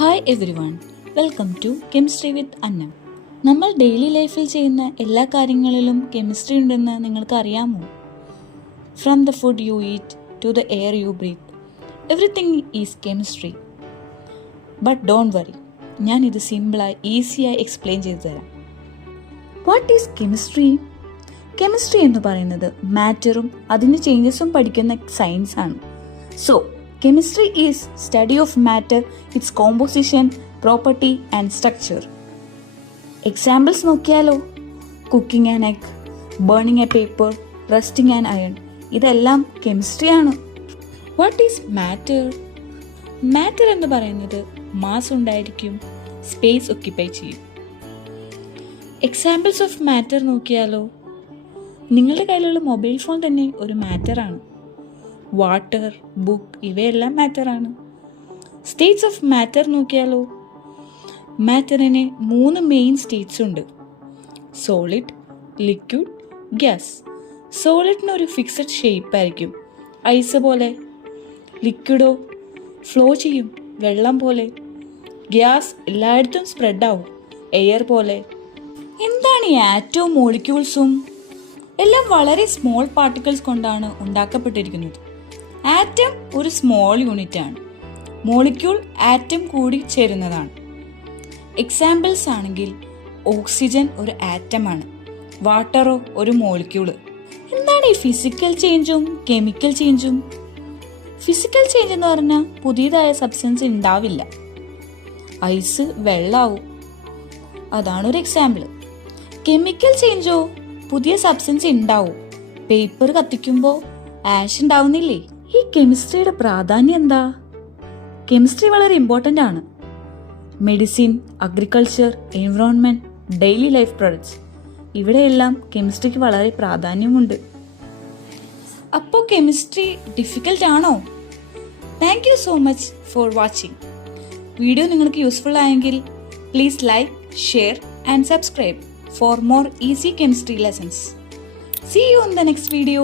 Hi everyone, welcome to chemistry with Anna. നമ്മൾ daily ലൈഫിൽ ചെയ്യുന്ന എല്ലാ കാര്യങ്ങളിലും കെമിസ്ട്രി ഉണ്ടെന്ന് നിങ്ങൾക്ക് അറിയാമോ? From the food you eat to the air you breathe, everything is chemistry. But don't worry, ഞാൻ ഇത് സിമ്പിളായി ഈസിയായി എക്സ്പ്ലെയിൻ ചെയ്തു തരാം. What is chemistry? കെമിസ്ട്രി എന്ന് പറയുന്നത് മാറ്ററും അതിൻ്റെ ചേഞ്ചസും പഠിക്കുന്ന സയൻസ് ആണ്. So chemistry is study of matter, its composition, property and structure. Examples നോക്കിയാലോ? Cooking an egg, burning A paper, rusting an iron, ഇതെല്ലാം കെമിസ്ട്രി ആണ്. What is matter? മാറ്റർ എന്ന് പറയുന്നത് മാസ് ഉണ്ടായിരിക്കും, സ്പേസ് ഒക്യുപ്പൈ ചെയ്യും. എക്സാമ്പിൾസ് ഓഫ് മാറ്റർ നോക്കിയാലോ? നിങ്ങളുടെ കയ്യിലുള്ള മൊബൈൽ ഫോൺ തന്നെ ഒരു മാറ്ററാണ്. വാട്ടർ, ബുക്ക്, ഇവയെല്ലാം മാറ്ററാണ്. സ്റ്റേറ്റ്സ് ഓഫ് മാറ്റർ നോക്കിയാലോ? മാറ്ററിന് 3 മെയിൻ സ്റ്റേറ്റ്സ് ഉണ്ട്: സോളിഡ്, ലിക്വിഡ്, ഗ്യാസ്. സോളിഡിന് ഒരു ഫിക്സഡ് ഷേപ്പ് ആയിരിക്കും, ഐസ് പോലെ. ലിക്വിഡോ ഫ്ലോ ചെയ്യും, വെള്ളം പോലെ. ഗ്യാസ് എല്ലായിടത്തും സ്പ്രെഡ് ആവും, എയർ പോലെ. എന്താണ് ഈ ആറ്റവും മോളിക്യൂൾസും? എല്ലാം വളരെ സ്മോൾ പാർട്ടിക്കിൾസ് കൊണ്ടാണ് ഉണ്ടാക്കപ്പെട്ടിരിക്കുന്നത്. ആറ്റം ഒരു സ്മോൾ യൂണിറ്റ് ആണ്, മോളിക്യൂൾ ആറ്റം കൂടി ചേരുന്നതാണ്. എക്സാമ്പിൾസ് ആണെങ്കിൽ ഓക്സിജൻ ഒരു ആറ്റമാണ്, വാട്ടറോ ഒരു മോളിക്യൂള്. എന്താണ് ഈ ഫിസിക്കൽ ചേഞ്ചും കെമിക്കൽ ചേഞ്ചും? ഫിസിക്കൽ ചേഞ്ച് എന്ന് പറഞ്ഞാൽ പുതിയതായ സബ്സ്റ്റൻസ് ഉണ്ടാവില്ല. ഐസ് വെള്ളാവും, അതാണ് ഒരു എക്സാമ്പിൾ. കെമിക്കൽ ചേഞ്ചോ പുതിയ സബ്സ്റ്റൻസ് ഉണ്ടാവും. പേപ്പർ കത്തിക്കുമ്പോൾ ആഷ് ഉണ്ടാവുന്നില്ലേ? ഈ കെമിസ്ട്രിയുടെ പ്രാധാന്യം എന്താ? കെമിസ്ട്രി വളരെ ഇമ്പോർട്ടൻ്റ് ആണ്. Medicine, agriculture, environment, daily life products, ഇവിടെയെല്ലാം കെമിസ്ട്രിക്ക് വളരെ പ്രാധാന്യമുണ്ട്. അപ്പോൾ കെമിസ്ട്രി ഡിഫിക്കൽട്ട് ആണോ? Thank you so much for watching. Video നിങ്ങൾക്ക് യൂസ്ഫുൾ ആയെങ്കിൽ please like, share and subscribe for more easy chemistry lessons. See you in the next video.